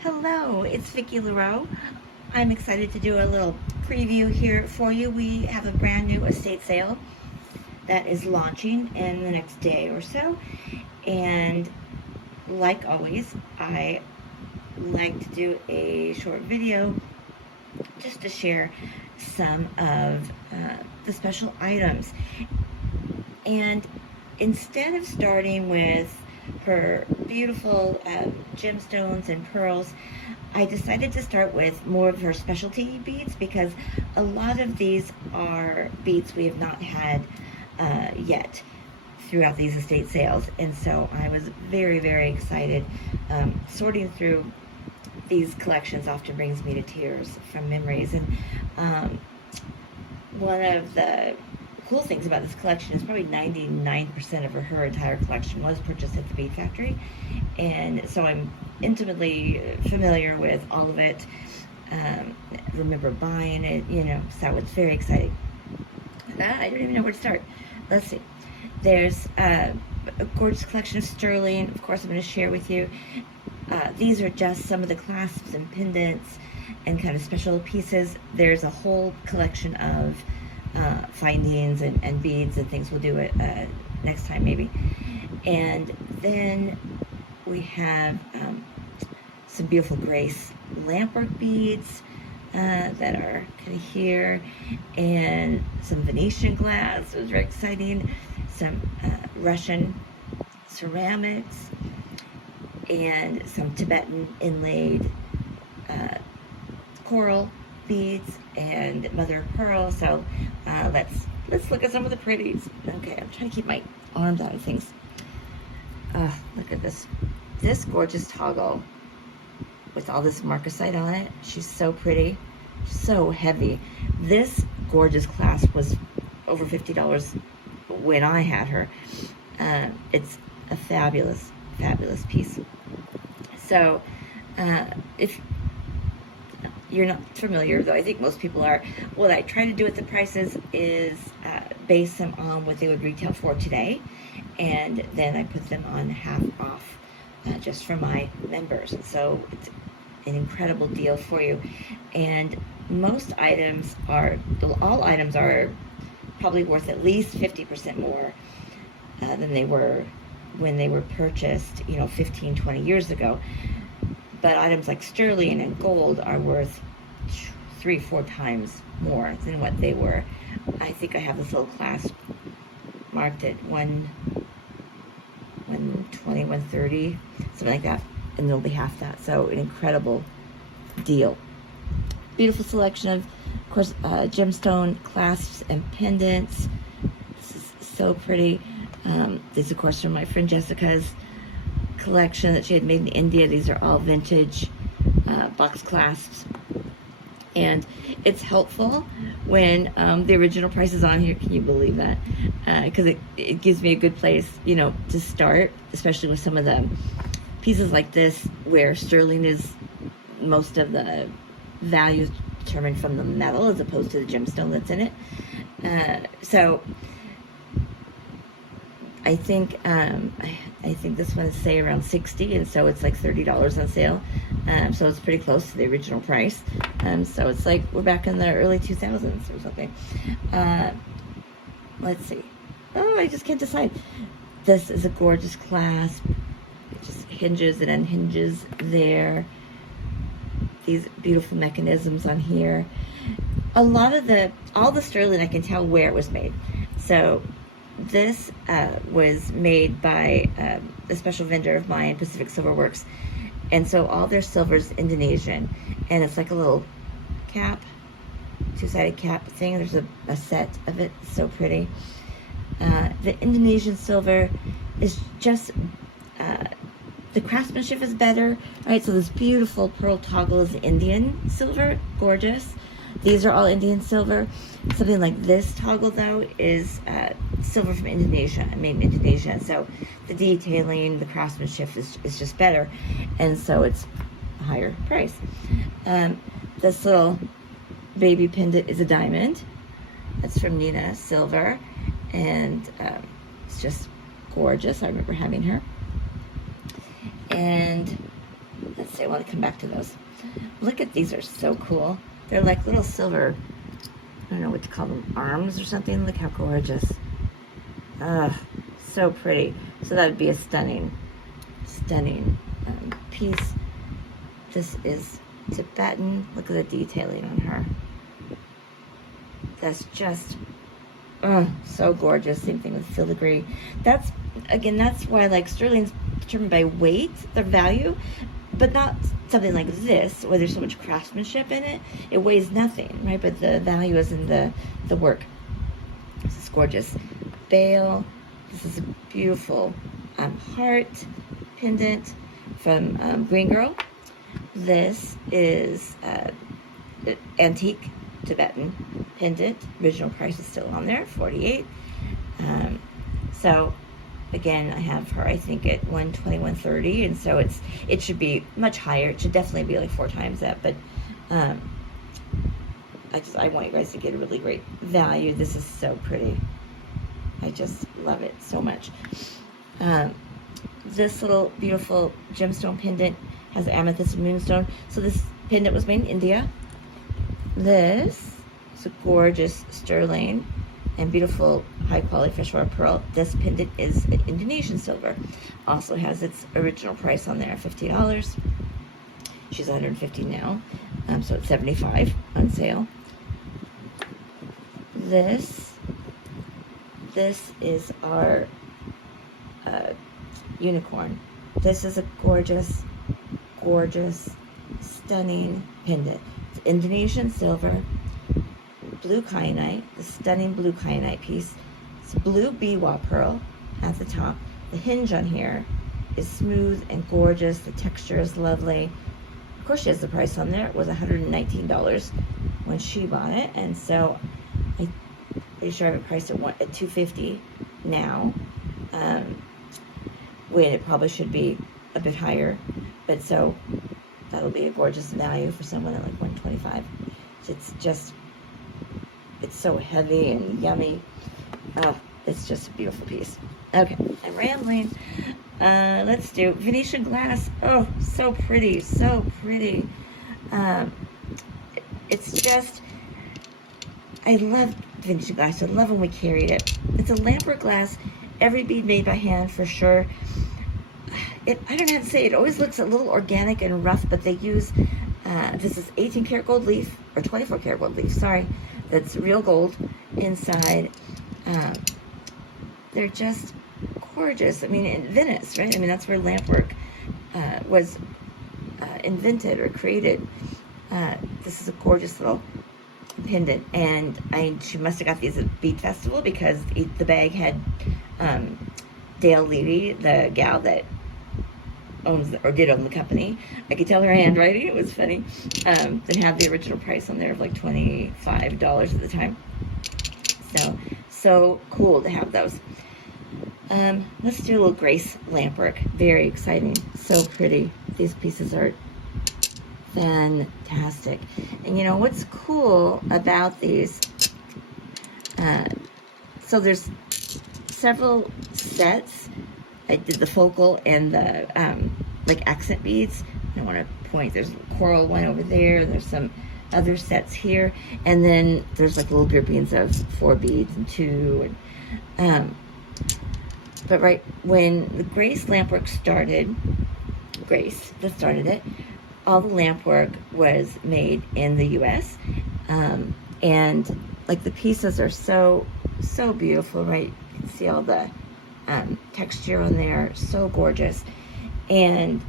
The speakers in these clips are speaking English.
Hello, it's Vicki LaRoe. I'm excited to do a little preview here for you. We have a brand new estate sale that is launching in the next day or so. And like always, I like to do a short video just to share some of the special items. And instead of starting with her beautiful gemstones and pearls, I decided to start with more of her specialty beads because a lot of these are beads we have not had yet throughout these estate sales. And so I was very, very excited. Sorting through these collections often brings me to tears from memories. And one of the cool things about this collection is probably 99% of her entire collection was purchased at the Bead Factory. And so I'm intimately familiar with all of it. Remember buying it, so it's very exciting. I don't even know where to start. Let's see. There's a gorgeous collection of sterling. Of course, I'm going to share with you. These are just some of the clasps and pendants and kind of special pieces. There's a whole collection of findings and beads and things. We'll do it next time maybe. And then we have some beautiful Grace lampwork beads that are kind of here, and some Venetian glass. It was very exciting. Some Russian ceramics and some Tibetan inlaid coral beads and mother of pearl. So let's look at some of the pretties. Okay, I'm trying to keep my arms out of things. Look at this gorgeous toggle with all this marcasite on it. She's so pretty, so heavy. This gorgeous clasp was over $50 when I had her. It's a fabulous piece. So if you're not familiar, though I think most people are, what I try to do with the prices is base them on what they would retail for today, and then I put them on half off just for my members. And so it's an incredible deal for you. And most items all items are probably worth at least 50% more than they were when they were purchased 15, 20 years ago. But items like sterling and gold are worth 3-4 times more than what they were. I think I have this little clasp marked at 120, 130, something like that, and it'll be half that. So an incredible deal. Beautiful selection of course, gemstone clasps and pendants. This is so pretty. These, of course, from my friend Jessica's collection that she had made in India. These are all vintage box clasps. And it's helpful when the original price is on here. Can you believe that? Because it gives me a good place, to start, especially with some of the pieces like this where sterling is most of the value determined from the metal as opposed to the gemstone that's in it. So I think this one is say around $60, and so it's like $30 on sale. So it's pretty close to the original price. So it's like we're back in the early 2000s or something. Let's see. Oh, I just can't decide. This is a gorgeous clasp. It just hinges and unhinges there. These beautiful mechanisms on here. All the sterling, I can tell where it was made. So this was made by a special vendor of mine, Pacific Silver Works. And so all their silver is Indonesian. And it's like a little cap, two-sided cap thing. There's a set of it. It's so pretty. The Indonesian silver is just, the craftsmanship is better. All right, so this beautiful pearl toggle is Indian silver. Gorgeous. These are all Indian silver. Something like this toggle, though, is silver from Indonesia, made in Indonesia. So the detailing, the craftsmanship is just better. And so it's a higher price. This little baby pendant is a diamond. That's from Nina Silver. And it's just gorgeous. I remember having her. And let's So I want to come back to those. Look at these, are so cool. They're like little silver, I don't know what to call them, arms or something. Look how gorgeous. So pretty. So that would be a stunning piece. This is Tibetan. Look at the detailing on her. That's just so gorgeous. Same thing with filigree. That's why like sterling's determined by weight, their value, but not something like this where there's so much craftsmanship in it. It weighs nothing, right? But the value is in the work. This is gorgeous. Bail. This is a beautiful heart pendant from Green Girl. This is antique Tibetan pendant. Original price is still on there, $48. So again, I have her, I think, at $120, $130, and so it should be much higher. It should definitely be like 4 times that, but I want you guys to get a really great value. This is so pretty. I just love it so much. This little beautiful gemstone pendant has amethyst and moonstone. So this pendant was made in India. This is a gorgeous sterling and beautiful high quality freshwater pearl. This pendant is Indonesian silver. Also has its original price on there, $50. She's $150 now, so it's $75 on sale. This is our unicorn. This is a gorgeous, stunning pendant. It's Indonesian silver, blue kyanite, the stunning blue kyanite piece. It's blue biwa pearl at the top. The hinge on here is smooth and gorgeous. The texture is lovely. Of course, she has the price on there. It was $119 when she bought it, and so I'm pretty sure I have it priced at $250 now. When it probably should be a bit higher, but so that'll be a gorgeous value for someone at like $125. It's so heavy and yummy. It's just a beautiful piece. Okay, I'm rambling. Let's do Venetian glass. Oh, so pretty, so pretty. It's just, I love Venetian glass. I love when we carried it. It's a lampwork glass. Every bead made by hand for sure. I don't have to say, it always looks a little organic and rough, but they use, this is 18 karat gold leaf, or 24 karat gold leaf, sorry. That's real gold inside. They're just gorgeous. I mean, in Venice, right? I mean, that's where lampwork was invented or created. This is a gorgeous little pendant, and she must have got these at Bead Festival because the bag had Dale Levy, the gal that did own the company. I could tell her handwriting. It was funny. They had the original price on there of like $25 at the time. So cool to have those. Let's do a little Grace lampwork. Very exciting. So pretty. These pieces are fantastic. And you know what's cool about these? So there's several sets. I did the focal and the like accent beads. I want to point. There's a coral one over there. There's some other sets here, and then there's like little groupings of 4 beads and 2. But right when the Grace lampwork started, Grace that started it, all the lampwork was made in the U.S. And like the pieces are so beautiful, right? You can see all the texture on there, so gorgeous. And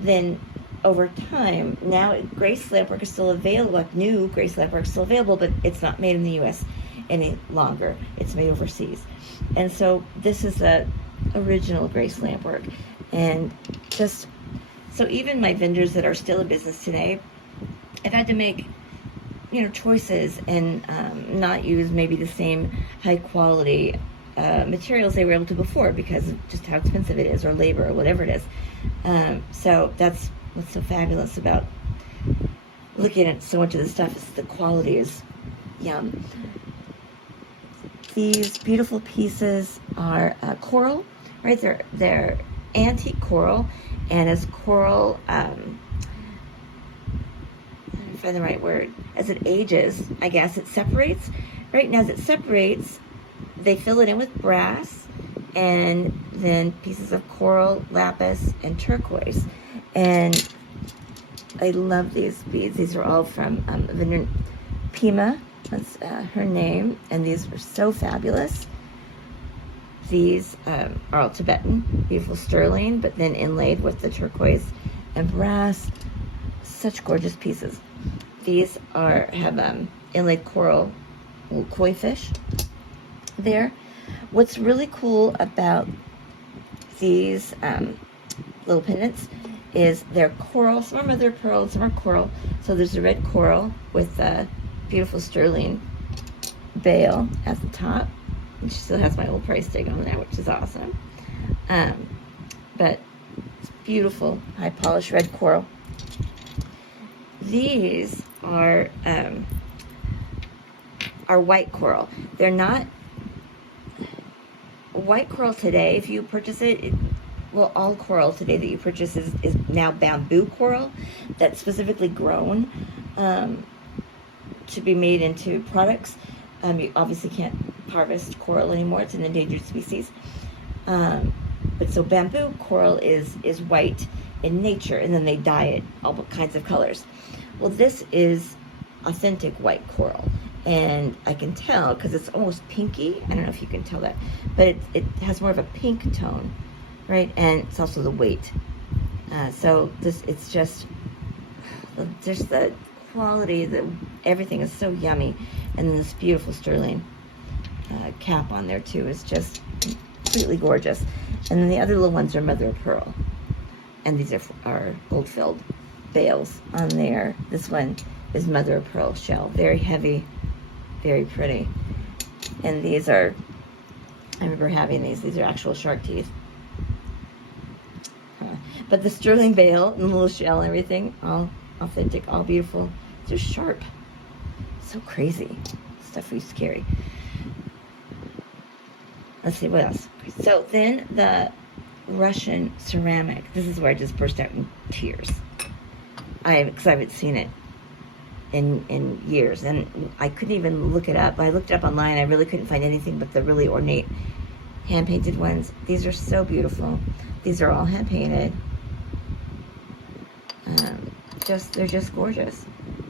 then over time, now Grace lampwork is still available, like new Grace lampwork is still available, but it's not made in the U.S. any longer. It's made overseas. And so this is the original Grace lampwork. And just, so even my vendors that are still in business today, I've had to make, choices and not use maybe the same high quality materials they were able to before because of just how expensive it is, or labor, or whatever it is. So that's what's so fabulous about looking at so much of this stuff, is the quality is yum. These beautiful pieces are coral, right? They're antique coral, and as coral, let me find the right word, as it ages, I guess, it separates. Right now, as it separates, they fill it in with brass and then pieces of coral, lapis, and turquoise. And I love these beads. These are all from Pima, that's her name, and these are so fabulous. These are all Tibetan, beautiful sterling, but then inlaid with the turquoise and brass. Such gorgeous pieces. These have inlaid coral, little koi fish there. What's really cool about these little pendants is they're coral. Some are mother of pearl, some are coral. So there's a red coral with a beautiful sterling bail at the top. And she still has my old price tag on there, which is awesome. But it's beautiful, high polished red coral. These are white coral. They're not white coral today. If you purchase it, well, all coral today that you purchase is now bamboo coral that's specifically grown to be made into products. You obviously can't harvest coral anymore. It's an endangered species. But so bamboo coral is white in nature, and then they dye it all kinds of colors. Well, this is authentic white coral, and I can tell because it's almost pinky. I don't know if you can tell that, but it has more of a pink tone, right? And it's also the weight. So it's just the quality, everything is so yummy, and then this beautiful sterling cap on there too is just completely gorgeous. And then the other little ones are mother of pearl, and these are gold filled bales on there. This one is mother of pearl shell, very heavy, very pretty. And these are, I remember having these are actual shark teeth. But the sterling bale and the little shell and everything, all authentic, all beautiful. They're sharp. So crazy. Stuff we used to carry. Let's see, what else? So then the Russian ceramic. This is where I just burst out in tears. Because I haven't seen it in years. And I couldn't even look it up. I looked it up online. I really couldn't find anything but the really ornate hand-painted ones. These are so beautiful. These are all hand-painted. They're just gorgeous.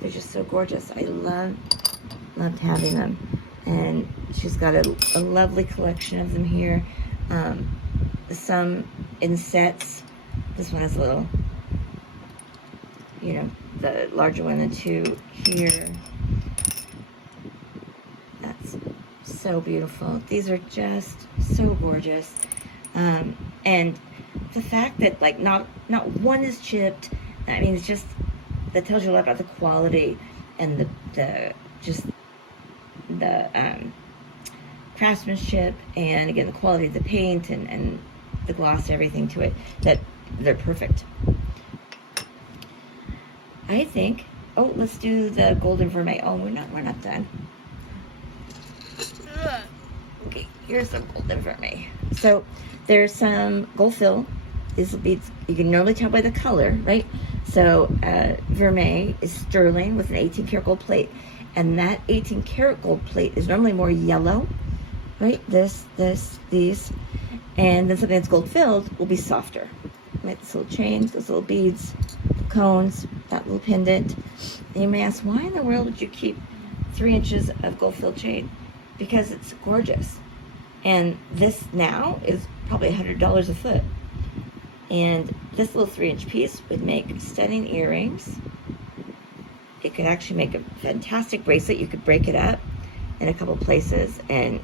They're just so gorgeous. I loved having them. And she's got a lovely collection of them here. Some in sets. This one is a little, the larger one, the two here. That's so beautiful. These are just so gorgeous. And the fact that not one is chipped, I mean, it's just, that tells you a lot about the quality and the craftsmanship, and again, the quality of the paint and the gloss, everything to it, that they're perfect. I think, let's do the golden vermeil. We're not done. Okay, here's the golden vermeil. So there's some gold fill. These will be, you can normally tell by the color, right? So vermeil is sterling with an 18 karat gold plate, and that 18 karat gold plate is normally more yellow, right? These, and then something that's gold filled will be softer. Right? This little chain, those little beads, cones, that little pendant. And you may ask, why in the world would you keep 3 inches of gold filled chain? Because it's gorgeous. And this now is probably $100 a foot. And this little 3-inch piece would make stunning earrings. It could actually make a fantastic bracelet. You could break it up in a couple places and,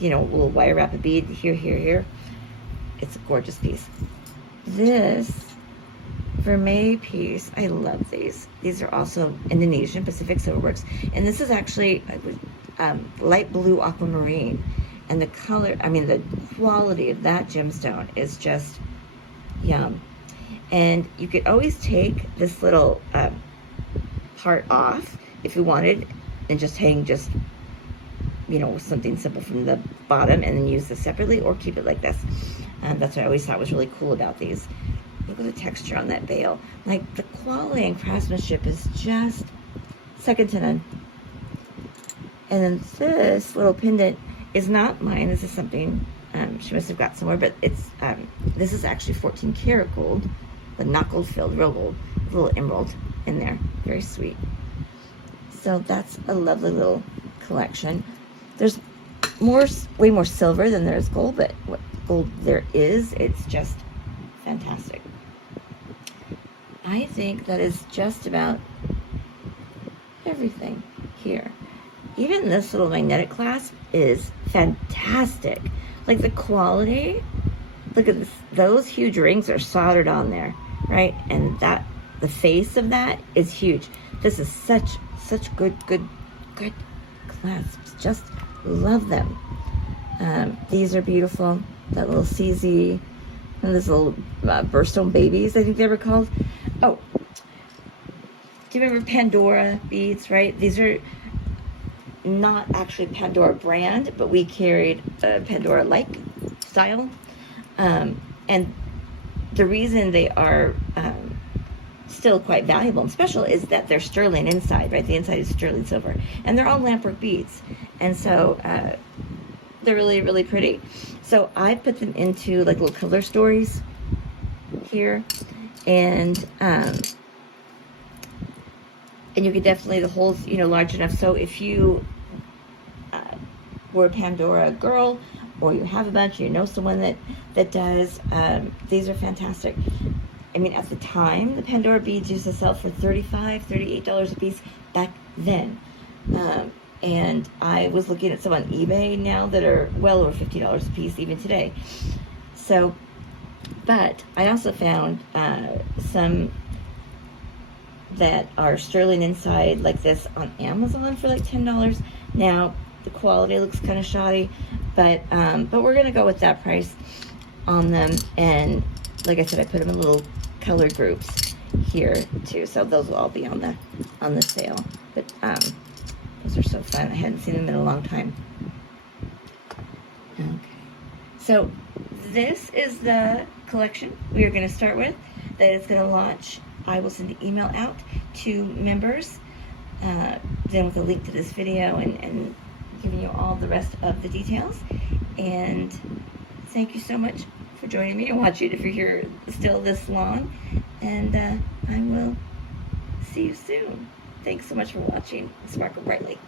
we'll wire wrap a bead here. It's a gorgeous piece. This vermeil piece, I love these. These are also Indonesian Pacific Silverworks. And this is actually light blue aquamarine. And the color, the quality of that gemstone is just yum. And you could always take this little part off if you wanted and just hang something simple from the bottom and then use this separately, or keep it like this. And that's what I always thought was really cool about these. Look at the texture on that bail. Like, the quality and craftsmanship is just second to none. And then this little pendant is not mine. This is something she must have got somewhere, but it's this is actually 14 karat gold, but not gold filled, real gold. A little emerald in there. Very sweet. So that's a lovely little collection. There's way more silver than there is gold, but what gold there is, it's just fantastic. I think that is just about everything here. Even this little magnetic clasp is fantastic. Like, the quality, look at this, those huge rings are soldered on there, right? And that, the face of that is huge. This is such good clasps. Just love them. These are beautiful. That little CZ and this little birthstone babies, I think they were called. Oh, do you remember Pandora beads, right? These are not actually Pandora brand, but we carried a Pandora-like style. And the reason they are still quite valuable and special is that they're sterling inside, right? The inside is sterling silver. And they're all lampwork beads. And so they're really, really pretty. So I put them into like little color stories here. And you can definitely, the hole's, you know, large enough. So if you were a Pandora girl, or you have a bunch, you know someone that does, these are fantastic. I mean, at the time, the Pandora beads used to sell for $35, $38 a piece back then. And I was looking at some on eBay now that are well over $50 a piece, even today. So, but I also found some that are sterling inside like this on Amazon for like $10. Now, the quality looks kind of shoddy, but we're gonna go with that price on them. And like I said, I put them in little color groups here too, so those will all be on the sale. But those are so fun. I hadn't seen them in a long time. Okay, so this is the collection we are going to start with that is going to launch. I will send an email out to members, then with a link to this video and giving you all the rest of the details. And thank you so much for joining me and watching if you're here still this long. And I will see you soon. Thanks so much for watching. Sparkle brightly.